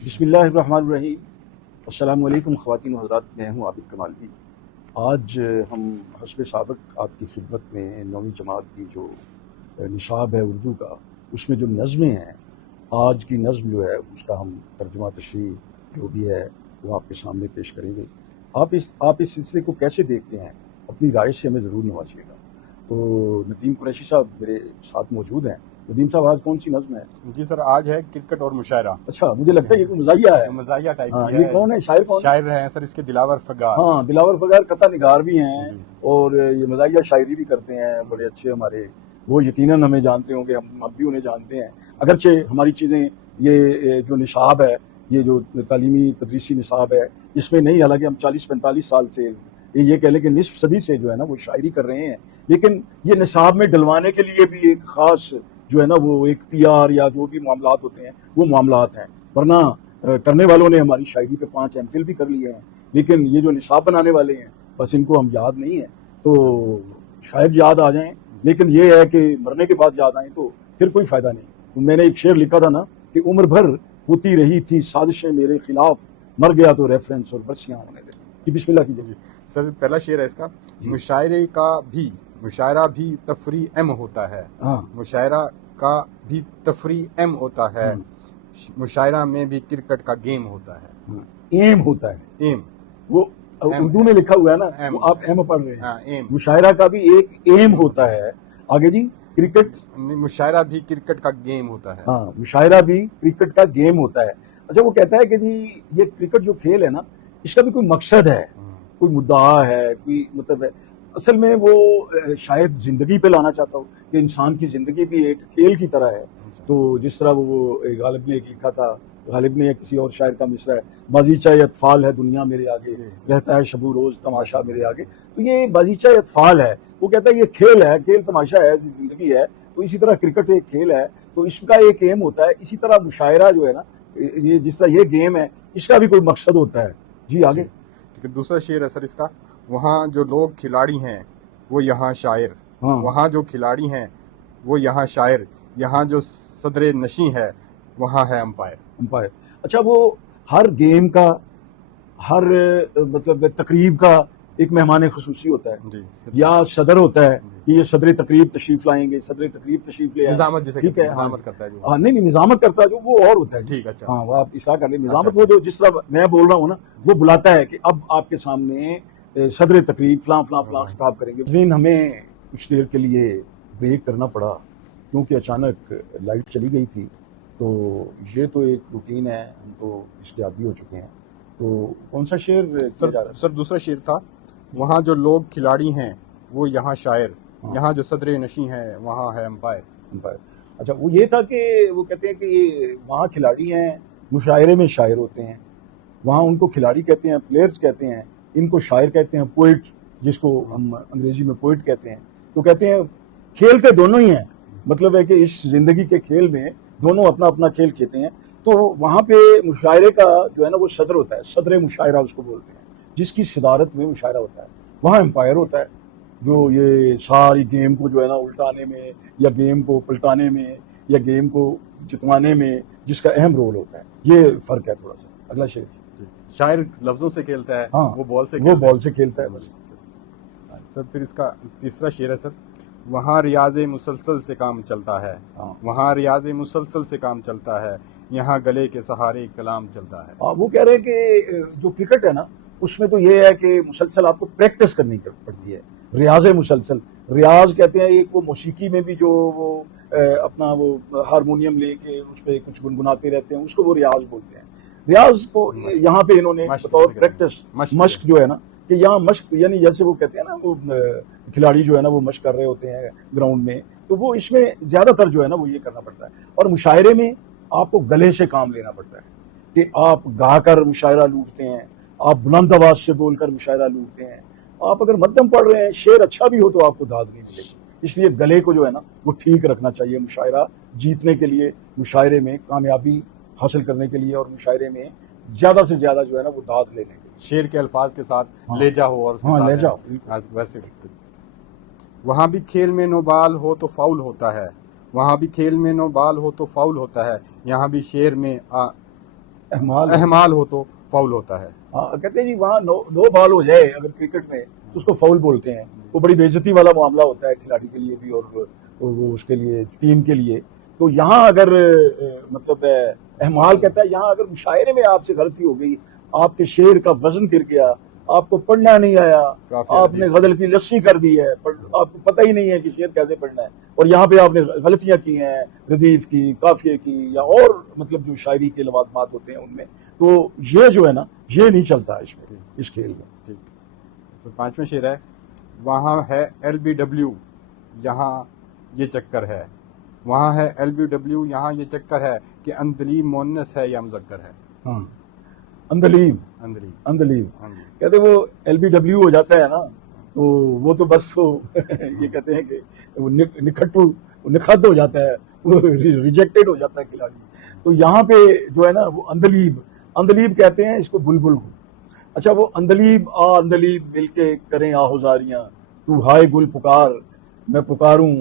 بسم اللہ الرحمن الرحیم۔ السلام علیکم خواتین و حضرات، میں ہوں عابد کمالوی۔ آج ہم حسب سابق آپ کی خدمت میں 9ویں جماعت کی جو نصاب ہے اردو کا، اس میں جو نظمیں ہیں، آج کی نظم جو ہے اس کا ہم ترجمہ تشریح جو بھی ہے وہ آپ کے سامنے پیش کریں گے۔ آپ اس سلسلے کو کیسے دیکھتے ہیں، اپنی رائے سے ہمیں ضرور نوازیے گا۔ تو ندیم قریشی صاحب میرے ساتھ موجود ہیں۔ ندیم صاحب، آج کون سی نظم ہے؟ جی سر، آج ہے کرکٹ اور مشاعرہ۔ اچھا، مجھے لگتا ہے یہ کوئی مزاحیہ ہے۔ مزاحیہ ٹائپ ہاں، کی یہ کون ہے؟ شاعر کون ہے؟ شاعر ہیں سر اس کے دلاور فگار۔ ہاں، دلاور فگار قطع نگار بھی ہیں جی۔ اور یہ مزاحیہ شاعری بھی کرتے ہیں، بڑے اچھے ہمارے، وہ یقیناً ہمیں جانتے ہوں گے، ہم بھی انہیں جانتے ہیں۔ اگرچہ ہماری چیزیں یہ جو نصاب ہے، یہ جو تعلیمی تدریسی نصاب ہے، اس میں نہیں، حالانکہ ہم 40-45 سال سے یہ کہہ لیں کہ نصف صدی سے جو ہے نا وہ شاعری کر رہے ہیں، لیکن یہ نصاب میں ڈلوانے کے لیے بھی ایک خاص جو ہے نا وہ ایک پی آر یا جو بھی معاملات ہوتے ہیں وہ معاملات ہیں، ورنہ کرنے والوں نے ہماری شاعری پہ 5 ایم فل بھی کر لیے ہیں، لیکن یہ جو نصاب بنانے والے ہیں بس ان کو ہم یاد نہیں ہیں، تو شاید یاد آ جائیں، لیکن یہ ہے کہ مرنے کے بعد یاد آئیں تو پھر کوئی فائدہ نہیں۔ میں نے ایک شعر لکھا تھا نا کہ عمر بھر ہوتی رہی تھی سازشیں میرے خلاف، مر گیا تو ریفرنس اور برسیاں ہونے لگی۔ جی بسم اللہ کیجیے۔ سر پہلا شعر ہے اس کا، مشاعرہ بھی تفریح ایم ہوتا ہے۔ ہاں، مشاعرہ کا بھی تفریح ایم ہوتا ہے، مشاعرہ میں بھی کرکٹ کا گیم ہوتا ہے۔ ایم ہوتا ہے، ایم وہ اردو میں لکھا ہوا ہے نا، وہ آپ ایم پڑھ رہے ہاں، ہیں۔ ایم مشاعرہ کا بھی ایک ایم ہوتا ہے۔ آگے جی، کرکٹ، مشاعرہ بھی کرکٹ کا گیم ہوتا ہے۔ ہاں، مشاعرہ بھی کرکٹ کا گیم ہوتا ہے۔ اچھا، وہ کہتا ہے کہ جی یہ کرکٹ جو کھیل ہے نا، اس کا بھی کوئی مقصد ہے، کوئی مدعا ہے، کوئی مطلب ہے۔ اصل میں وہ شاید زندگی پہ لانا چاہتا ہوں کہ انسان کی زندگی بھی ایک کھیل کی طرح ہے۔ تو جس طرح وہ غالب نے ایک لکھا تھا، غالب نے یا کسی اور شاعر کا مصرع ہے، بازیچہ اطفال ہے دنیا میرے آگے، رہتا ہے شب و روز تماشا میرے آگے۔ تو یہ بازیچہ اطفال ہے، وہ کہتا ہے یہ کھیل ہے، کھیل تماشا ہے، زندگی ہے۔ تو اسی طرح کرکٹ ایک کھیل ہے، تو اس کا ایک ایم ہوتا ہے۔ اسی طرح مشاعرہ جو ہے نا، یہ جس طرح یہ گیم ہے، اس کا بھی کوئی مقصد ہوتا ہے۔ جی آگے۔ دوسرا شعر ہے سر اس کا، وہاں جو لوگ کھلاڑی ہیں وہ یہاں شاعر، وہاں جو کھلاڑی ہیں وہ یہاں شاعر، یہاں جو صدر نشیں ہے وہاں ہے امپائر۔ اچھا، وہ ہر گیم کا، ہر مطلب تقریب کا ایک مہمان خصوصی ہوتا ہے، جی، یا صدر ہوتا ہے کہ یہ صدر تقریب تشریف لائیں گے، صدر تقریب تشریف لے آئیں گے۔ نظامت جیسے ٹھیک ہے، نظامت کرتا ہے جو۔ ہاں، نہیں نظامت کرتا ہے جو وہ اور ہوتا ہے۔ ٹھیک، اچھا، ہاں، وہ آپ اصلاح کر لیں۔ نظامت اچھا، وہ جو جس طرح میں بول رہا ہوں نا، وہ بلاتا ہے کہ اب آپ کے سامنے صدر تقریب فلاں فلاں فلاں خطاب کریں گے۔ لیکن ہمیں کچھ دیر کے لیے بریک کرنا پڑا کیونکہ اچانک لائٹ چلی گئی تھی، تو یہ تو ایک روٹین ہے، ہم تو اس کے عادی ہو چکے ہیں۔ تو کون سا شعر کیا جا رہا ہے؟ سر دوسرا شعر تھا، وہاں جو لوگ کھلاڑی ہیں وہ یہاں شاعر، یہاں جو صدر نشیں ہے وہاں ہے امپائر۔ اچھا، وہ یہ تھا کہ وہ کہتے ہیں کہ یہ وہاں کھلاڑی ہیں، مشاعرے میں شاعر ہوتے ہیں، وہاں ان کو کھلاڑی کہتے ہیں، پلیئرز کہتے ہیں، ان کو شاعر کہتے ہیں، پوئٹ جس کو ہم انگریزی میں پوئٹ کہتے ہیں۔ تو کہتے ہیں کھیلتے دونوں ہی ہیں، مطلب ہے کہ اس زندگی کے کھیل میں دونوں اپنا اپنا کھیل کھیلتے ہیں۔ تو وہاں پہ مشاعرے کا جو ہے نا وہ صدر ہوتا ہے، صدر مشاعرہ اس کو بولتے ہیں، جس کی صدارت میں مشاعرہ ہوتا ہے۔ وہاں امپائر ہوتا ہے جو یہ ساری گیم کو جو ہے نا الٹانے میں یا گیم کو پلٹانے میں یا گیم کو جتوانے میں جس کا اہم رول ہوتا ہے۔ یہ فرق ہے تھوڑا سا۔ اگلا شعر۔ شاعر لفظوں سے کھیلتا ہے، ہاں، وہ بال سے کھیلتا ہے بس۔ سر پھر اس کا تیسرا شعر ہے سر، وہاں ریاض مسلسل سے کام چلتا ہے، وہاں ریاض مسلسل سے کام چلتا ہے، یہاں گلے کے سہارے کلام چلتا ہے۔ وہ کہہ رہے ہیں کہ جو کرکٹ ہے نا اس میں تو یہ ہے کہ مسلسل آپ کو پریکٹس کرنی پڑتی ہے، ریاض مسلسل۔ ریاض کہتے ہیں ایک وہ موسیقی میں بھی جو وہ اپنا وہ ہارمونیم لے کے اس پہ کچھ گنگناتے رہتے ہیں، اس کو وہ ریاض بولتے ہیں۔ ریاض کو یہاں پہ انہوں نے بطور پریکٹس مشق جو ہے نا، کہ یہاں مشق یعنی جیسے وہ کہتے ہیں نا وہ کھلاڑی جو ہے نا وہ مشق کر رہے ہوتے ہیں گراؤنڈ میں، تو وہ اس میں زیادہ تر جو ہے نا وہ یہ کرنا پڑتا ہے۔ اور مشاعرے میں آپ کو گلے سے کام لینا پڑتا ہے کہ آپ گا کر مشاعرہ لوٹتے ہیں، آپ بلند آواز سے بول کر مشاعرہ لوٹتے ہیں، آپ اگر مدھم پڑھ رہے ہیں، شعر اچھا بھی ہو تو آپ کو داد نہیں ملے گی۔ اس لیے گلے کو جو ہے نا وہ ٹھیک رکھنا چاہیے مشاعرہ جیتنے کے لیے، مشاعرے میں کامیابی حاصل کرنے کے لیے، اور مشاعرے میں زیادہ سے زیادہ جو ہے نا وہ داد لینے کے لیے۔ شعر کے الفاظ کے ساتھ لہجہ ہو، اور لہجہ ویسے وہاں بھی کھیل میں نو بال ہو تو فاؤل ہوتا ہے، وہاں بھی کھیل میں نو بال ہو تو فاؤل ہوتا ہے، یہاں بھی شعر میں اہمال ہو تو فاؤل ہوتا ہے. ہاں کہتے ہیں جی وہاں نو بال ہو جائے اگر کرکٹ میں تو اس کو فاؤل بولتے ہیں. وہ بڑی بے عزتی والا معاملہ ہوتا ہے کھلاڑی کے لیے بھی اور وہ اس کے لیے ٹیم کے لیے. تو یہاں اگر مطلب اہمال کہتا ہے یہاں اگر مشاعرے میں آپ سے غلطی ہو گئی, آپ کے شعر کا وزن گر گیا, آپ کو پڑھنا نہیں آیا, آپ نے غزل کی لسی کر دی ہے, آپ کو پتہ ہی نہیں ہے کہ شعر کیسے پڑھنا ہے, اور یہاں پہ آپ نے غلطیاں کی ہیں ردیف کی, قافیے کی, یا اور مطلب جو شاعری کے لوازمات ہوتے ہیں ان میں, تو یہ جو ہے نا یہ نہیں چلتا اس میں, اس کھیل میں. ٹھیک. پانچواں شعر ہے, وہاں ہے LBW یہاں یہ چکر ہے, وہاں ہے LBW یہاں یہ چکر ہے کہ اندلیب مونس ہے یا مذکر ہے. ہاں اندلیب کہتے وہ LBW ہو جاتا ہے نا تو وہ تو بس وہ یہ کہتے ہیں کہ وہ نکھت ہو جاتا ہے, وہ ریجیکٹڈ ہو جاتا ہے کھلاڑی. تو یہاں پہ جو ہے نا وہ اندلیب کہتے ہیں اس کو بلبل کو. اچھا وہ اندلیب مل کے کریں آہوزاریاں, تو ہائے گل پکار میں پکاروں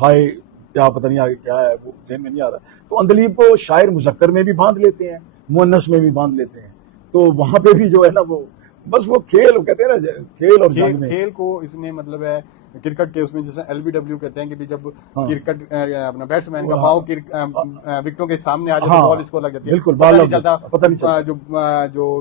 ہائے, کیا پتہ نہیں آگے کیا ہے وہ ذہن میں نہیں آ رہا. تو اندلیب کو شاعر مذکر میں بھی باندھ لیتے ہیں, مؤنث میں بھی باندھ لیتے ہیں. تو وہاں پہ بھی جو ہے نا وہ بس وہ کھیل کہتے ہیں نا, کھیل اور جنگ میں کھیل کو اس نے مطلب ہے کرکٹ کے اس میں جیسے LBW کہتے ہیں کہ جب کرکٹ اپنا بیٹسمین کا پاؤں وکٹوں کے سامنے آ جاتا ہے بال اس کو لگ جاتی ہے, بالکل پتہ نہیں چلتا جو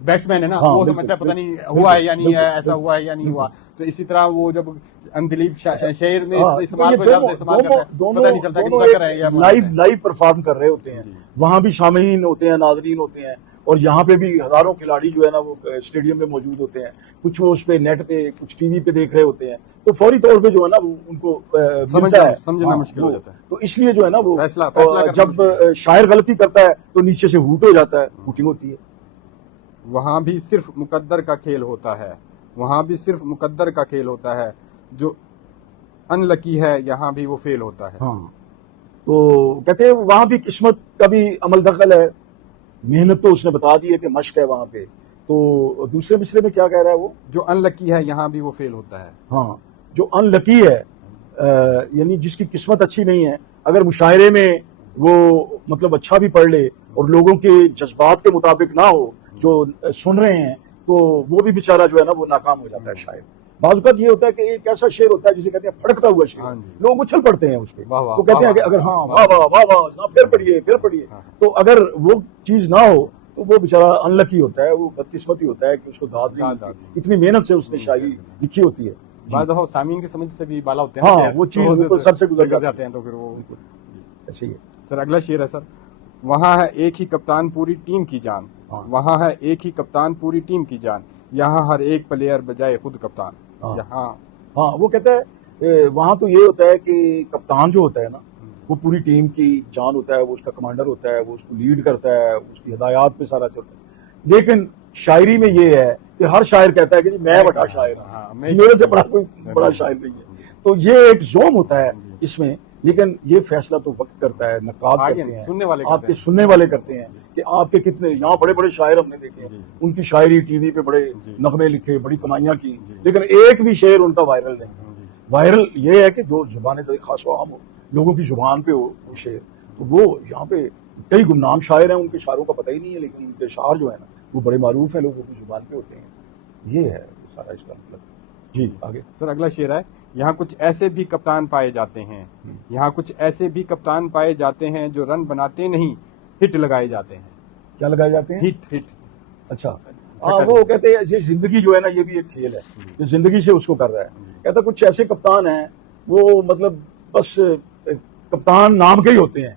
بیٹسمین ہے نا وہ سمجھتا ہے پتہ نہیں ہوا ہے یا نہیں ہے, ایسا ہوا ہے یا نہیں ہوا. تو اسی طرح وہ جب اندلیب شعر میں استعمال کو لفظ استعمال کرتا ہے پتہ نہیں چلتا کہ مذکر ہے یا لائیو پرفارم کر رہے ہوتے ہیں. وہاں بھی شامعین ہوتے ہیں, ناظرین ہوتے ہیں, اور یہاں پہ بھی ہزاروں کھلاڑی جو ہے نا وہ اسٹیڈیم میں موجود ہوتے ہیں. کچھ وہ اس پہ نیٹ پہ, کچھ ٹی وی پہ دیکھ رہے ہوتے ہیں. تو فوری طور پہ جو ہے نا وہ ان کو سمجھنا مشکل ہو جاتا ہے. تو اس لیے جو ہے نا وہ فیصلہ جب شاعر غلطی کرتا ہے تو نیچے سے ہوٹ ہو جاتا ہے, ہوٹنگ ہوتی ہے. وہاں بھی صرف مقدر کا کھیل ہوتا ہے, وہاں بھی صرف مقدر کا کھیل ہوتا ہے, جو ان لکی ہے یہاں بھی وہ فیل ہوتا ہے. ہاں تو کہتے ہیں وہاں بھی قسمت کا بھی عمل دخل ہے, محنت تو اس نے بتا دی ہے کہ مشق ہے وہاں پہ. تو دوسرے مصرے میں کیا کہہ رہا ہے وہ, جو ان لکی ہے یہاں بھی وہ فیل ہوتا ہے. ہاں جو ان لکی ہے یعنی جس کی قسمت اچھی نہیں ہے, اگر مشاعرے میں وہ مطلب اچھا بھی پڑھ لے اور لوگوں کے جذبات کے مطابق نہ ہو جو سن رہے ہیں, تو وہ بھی بیچارہ جو ہے نا وہ ناکام ہو جاتا ہے شاعر. بعض اوقات یہ ہوتا ہے کہ ایک ایسا شعر ہوتا ہے جسے کہتے ہیں پھڑکتا ہوا شعر, لوگ اچھل پڑتے ہیں اس پہ, تو کہتے ہیں کہ اگر ہاں واہ واہ واہ واہ پھر پڑھیے. تو اگر وہ چیز نہ ہو تو وہ بیچارہ ان لکی ہوتا ہے, وہ بدقسمتی ہوتا ہے کہ اس کو داد نہیں, اتنی محنت سے اس نے شاعری لکھی ہوتی ہے. بعض دفعہ سامعین کی سمجھ سے بھی بالا ہوتے ہیں, ہاں وہ چیز سر سے گزر جاتے ہیں, تو پھر وہ ایسے ہی ہے. سر اگلا شعر ہے سر, وہاں ہے ایک ہی کپتان پوری ٹیم کی جان, وہاں ہے ایک ہی کپتان پوری ٹیم کی جان, یہاں ہر ایک پلیئر بجائے خود کپتان. یہاں ہاں وہ کہتا ہے وہاں تو یہ ہوتا ہے کہ کپتان جو ہوتا ہے نا وہ پوری ٹیم کی جان ہوتا ہے, وہ اس کا کمانڈر ہوتا ہے, وہ اس کو لیڈ کرتا ہے, اس کی ہدایات پہ سارا چلتا ہے. لیکن شاعری میں یہ ہے کہ ہر شاعر کہتا ہے کہ میں بڑا شاعر ہوں, میرے سے بڑا کوئی بڑا شاعر نہیں ہے. تو یہ ایک زوم ہوتا ہے اس میں, لیکن یہ فیصلہ تو وقت کرتا ہے, نقاد کرتے ہیں, آپ کے سننے والے کرتے ہیں کہ آپ کے کتنے یہاں بڑے بڑے شاعر ہم نے دیکھے ہیں, ان کی شاعری ٹی وی پہ بڑے نغمے لکھے, بڑی کمائیاں کی, لیکن ایک بھی شعر ان کا وائرل نہیں. وائرل یہ ہے کہ جو زبان خاص و عام ہو, لوگوں کی زبان پہ ہو وہ شعر. تو وہ یہاں پہ کئی گمنام شاعر ہیں, ان کے شعروں کا پتہ ہی نہیں ہے, لیکن ان کے شعر جو ہے نا وہ بڑے معروف ہیں, لوگوں کی زبان پہ ہوتے ہیں. یہ ہے سارا اس کا مطلب. جی آگے سر اگلا شعر ہے, یہاں کچھ ایسے بھی کپتان پائے جاتے ہیں, یہاں کچھ ایسے بھی کپتان پائے جاتے ہیں جو رن بناتے نہیں ہٹ لگائے جاتے ہیں. کیا لگائے جاتے ہیں؟ ہٹ. اچھا وہ کہتے ہیں زندگی جو ہے نا یہ بھی ایک کھیل ہے, جو زندگی سے اس کو کر رہا ہے. کہتا کچھ ایسے کپتان ہیں وہ مطلب بس کپتان نام کے ہی ہوتے ہیں,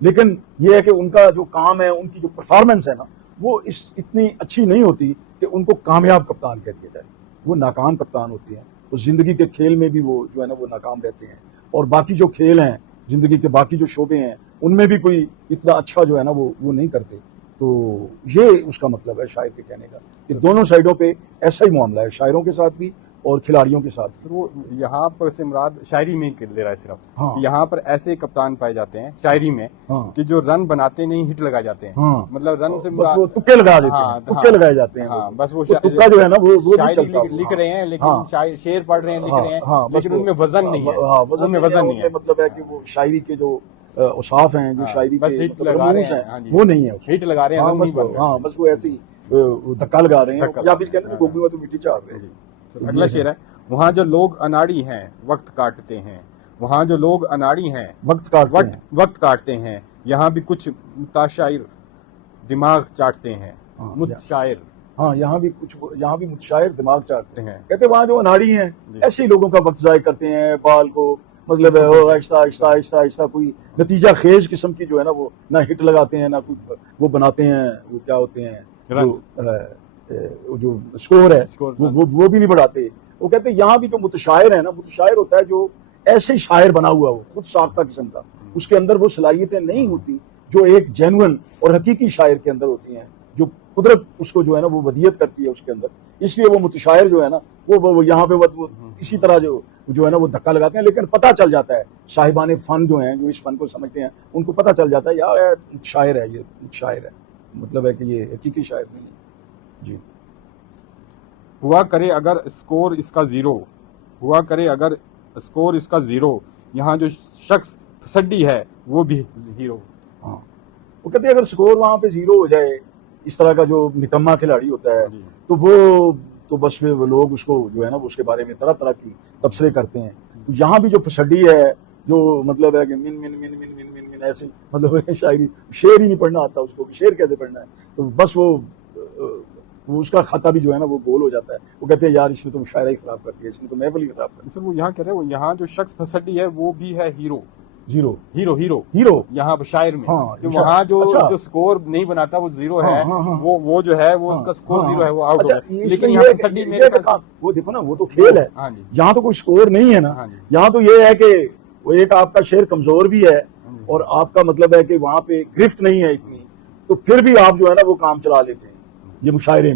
لیکن یہ ہے کہ ان کا جو کام ہے, ان کی جو پرفارمنس ہے نا وہ اتنی اچھی نہیں ہوتی کہ ان کو کامیاب کپتان کہہ دیا جائے. وہ ناکام کپتان ہوتے ہیں, وہ زندگی کے کھیل میں بھی وہ جو ہے نا وہ ناکام رہتے ہیں, اور باقی جو کھیل ہیں زندگی کے باقی جو شعبے ہیں ان میں بھی کوئی اتنا اچھا جو ہے نا وہ نہیں کرتے. تو یہ اس کا مطلب ہے شاعر کے کہنے کا کہ دونوں سائڈوں پہ ایسا ہی معاملہ ہے, شاعروں کے ساتھ بھی اور کھلاڑیوں کے ساتھ. وہ یہاں پر سے مراد شاعری میں لے رہا ہے صرف, کہ یہاں پر ایسے کپتان پائے جاتے ہیں شاعری میں کہ جو رن بناتے نہیں ہٹ لگا جاتے ہیں. مطلب رن سے تکے لگا دیتے ہیں, تکے لگائے جاتے ہیں. بس وہ تکا جو ہے نا وہ لکھ رہے ہیں, لیکن شعر پڑھ رہے ہیں, لکھ رہے ہیں, لیکن ان میں وزن نہیں ہے. وزن نہیں ہے, مطلب ہے کہ وہ شاعری کے جو اوصاف ہیں جو ہاں، شاعری بس کے ہٹ مطلب لگا رہے رموز ہیں، ہیں ہاں جی، وہ نہیں ہے اس میں۔ ہٹ لگا رہے ہیں، ہاں رنگ بس نہیں بن رہے۔ ہاں بس وہ ایسی دھکا لگا رہے ہیں، دھکا یا بھی لگا کہتے ہیں رہے ہیں، گوگلوں میں تو مٹی چار رہے ہیں۔ جی۔ اگلا شعر ہے، وہاں جو لوگ اناڑی ہیں وقت کاٹتے ہیں، وہاں جو لوگ اناڑی ہیں وقت کاٹتے ہیں۔ وقت کاٹتے ہیں، یہاں بھی کچھ متشاعر دماغ چاٹتے ہیں، ہاں، متشاعر ہاں یہاں بھی متشاعر دماغ چاٹتے ہیں۔ ہیں۔ کہتے ہیں وہاں جو اناڑی ہیں جی۔ ایسے ہی لوگوں کا وقت ضائع کرتے ہیں، بال کو مطلب آہستہ آہستہ آہستہ آہستہ کوئی نتیجہ خیز قسم کی جو ہے نا وہ نہ ہٹ لگاتے ہیں، نہ کوئی وہ بناتے ہیں، وہ کیا ہوتے ہیں جو اسکور ہے وہ بھی نہیں بڑھاتے۔ وہ کہتے ہیں یہاں بھی جو متشاعر ہے نا، متشاعر ہوتا ہے جو ایسے شاعر بنا ہوا ہو، خود ساختہ قسم کا، اس کے اندر وہ صلاحیتیں نہیں ہوتی جو ایک جینون اور حقیقی شاعر کے اندر ہوتی ہیں، جو قدرت اس کو جو ہے نا وہ ودیت کرتی ہے اس کے اندر۔ اس لیے وہ متشاعر جو ہے نا وہ یہاں پہ وہ اسی طرح جو ہے نا وہ دھکا لگاتے ہیں، لیکن پتہ چل جاتا ہے صاحبان فن جو ہیں، جو اس فن کو سمجھتے ہیں، ان کو پتہ چل جاتا ہے یار شاعر ہے، یہ شاعر ہے، مطلب ہے کہ یہ حقیقی شاعر نہیں ہے۔ جی۔ ہوا کرے اگر اسکور اس کا زیرو، ہوا کرے اگر اسکور اس کا زیرو، یہاں جو شخص پھسڈی ہے وہ بھی ہیرو۔ ہاں وہ کہتے ہیں اگر سکور وہاں پہ زیرو ہو جائے، اس طرح کا جو نکما کھلاڑی ہوتا ہے تو وہ تو بس وہ لوگ اس کو جو ہے نا اس کے بارے میں طرح طرح کی تبصرے کرتے ہیں۔ یہاں بھی جو پھسڈی ہے، جو مطلب ہے کہ من من من من من من من ایسے مطلب شاعری، شعر ہی نہیں پڑھنا آتا اس کو، شعر کیسے پڑھنا ہے، تو بس وہ اس کا کھاتا بھی جو ہے نا وہ گول ہو جاتا ہے۔ وہ کہتے ہیں یار اس نے تو مشاعرہ ہی خراب کر دیا، اس نے تو محفل ہی خراب کر دی۔ سر وہ یہاں کہہ رہے ہیں یہاں جو شخص پھسڈی ہے وہ بھی ہے hero, zero hero hero hero یہاں شاعر میں، ہاں، کہ وہاں جو اچھا، جو سکور نہیں بناتا وہ زیرو ہے، ہاں، ہاں، وہ جو ہے وہ اس کا سکور زیرو ہے، وہ آؤٹ ہو اچھا، گیا، اس لیکن میں یہاں یہ پھسڈی یہ میرے کہ خیال وہ دیکھو نا وہ تو کھیل ہے، ہاں جی، یہاں تو کوئی سکور نہیں ہے نا، ہاں جی، یہاں تو یہ ہے کہ وہ ایک آپ کا شعر کمزور بھی ہے اور آپ کا مطلب ہے کہ وہاں پہ گرفت نہیں ہے اتنی، تو پھر بھی آپ جو ہے نا وہ کام چلا لیتے ہیں۔ یہ مشاعرے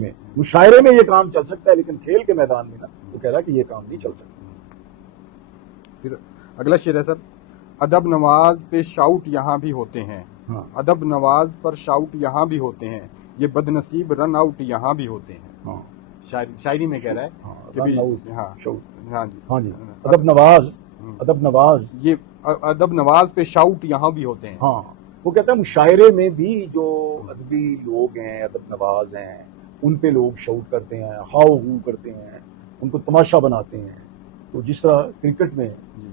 میں یہ کام چل سکتا ہے، لیکن کھیل کے میدان میں نا وہ کہہ رہا ہے کہ یہ کام نہیں چل سکتا۔ پھر اگلا شعر ہے سر، ادب نواز پہ شاؤٹ یہاں بھی ہوتے ہیں، ہاں، ادب نواز پر شاؤٹ یہاں بھی ہوتے ہیں، یہ بد نصیب رن آؤٹ یہاں بھی ہوتے ہیں۔ ہاں، شاعری میں کہہ رہا ہے کہ رن بھی آؤٹ، ہاں شاؤٹ، ہاں جی ہاں جی، ادب نواز، یہ ادب نواز پہ شاؤٹ یہاں بھی ہوتے ہیں۔ ہاں وہ کہتا ہے مشاعرے میں بھی جو ادبی لوگ ہیں، ادب نواز ہیں، ان پہ لوگ شاؤٹ کرتے ہیں، ہاؤ ہو کرتے ہیں، ان کو تماشا بناتے ہیں۔ تو جس طرح کرکٹ میں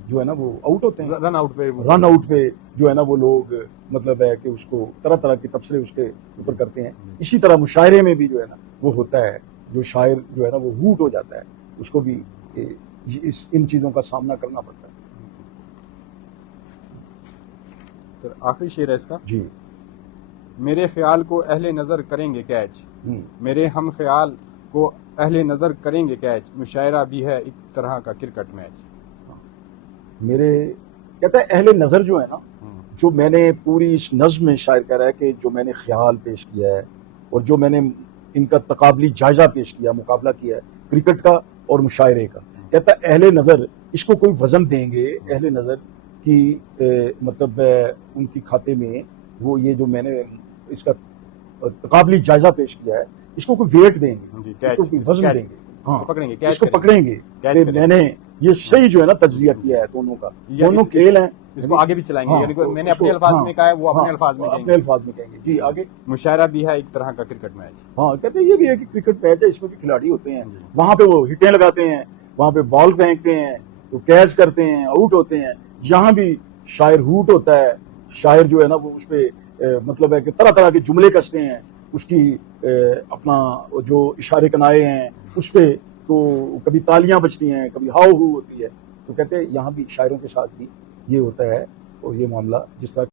جو ہے نا وہ آؤٹ ہوتے ہیں، رن آؤٹ پہ جو ہے نا وہ لوگ مطلب ہے کہ اس کو طرح طرح کے تبصرے اس کے اوپر کرتے ہیں، اسی طرح مشاعرے میں بھی جو ہے نا وہ ہوتا ہے، جو شاعر جو ہے نا وہ ہوٹ ہو جاتا ہے، اس کو بھی ان چیزوں کا سامنا کرنا پڑتا ہے۔ سر آخری شعر ہے اس کا، جی۔ میرے خیال کو اہل نظر کریں گے کیچ، میرے ہم خیال کو اہل نظر کریں گے کیچ، مشاعرہ بھی ہے ایک طرح کا کرکٹ میچ۔ میرے کہتا ہے اہل نظر جو ہے نا، جو میں نے پوری اس نظم میں شاعر کہہ رہا ہے کہ جو میں نے خیال پیش کیا ہے اور جو میں نے ان کا تقابلی جائزہ پیش کیا، مقابلہ کیا ہے کرکٹ کا اور مشاعرے کا، کہتا ہے اہل نظر اس کو کوئی وزن دیں گے، اہل نظر کی مطلب ان کی کھاتے میں وہ یہ جو میں نے اس کا تقابلی جائزہ پیش کیا ہے، اس کو کوئی ویٹ دیں گے، اس کو کوئی وزن دیں گے، ہاں اس کو پکڑیں گے کہ میں نے یہ صحیح جو ہے نا تجزیہ کیا ہے دونوں کا، دونوں کھیل ہیں، اس کو آگے بھی چلائیں گے، یعنی میں نے اپنے الفاظ میں کہا ہے وہ اپنے الفاظ میں کہیں گے۔ جی آگے، مشاعرہ بھی ہے ایک طرح کا کرکٹ میچ۔ ہاں کہتے ہیں یہ بھی ہے کہ کرکٹ میچ ہے، اس میں بھی کھلاڑی ہوتے ہیں، وہاں پہ وہ ہٹیں لگاتے ہیں، وہاں پہ بال پھینکتے ہیں، تو کیچ کرتے ہیں، آؤٹ ہوتے ہیں، یہاں بھی شاعر ہوٹ ہوتا ہے، شاعر جو ہے نا وہ اس پہ مطلب ہے کہ طرح طرح کے جملے کستے ہیں، اس کی اپنا جو اشارے کنائے ہیں اس پہ، تو کبھی تالیاں بجتی ہیں، کبھی ہاؤ ہو ہوتی ہے، تو کہتے ہیں یہاں بھی شاعروں کے ساتھ بھی یہ ہوتا ہے اور یہ معاملہ جس طرح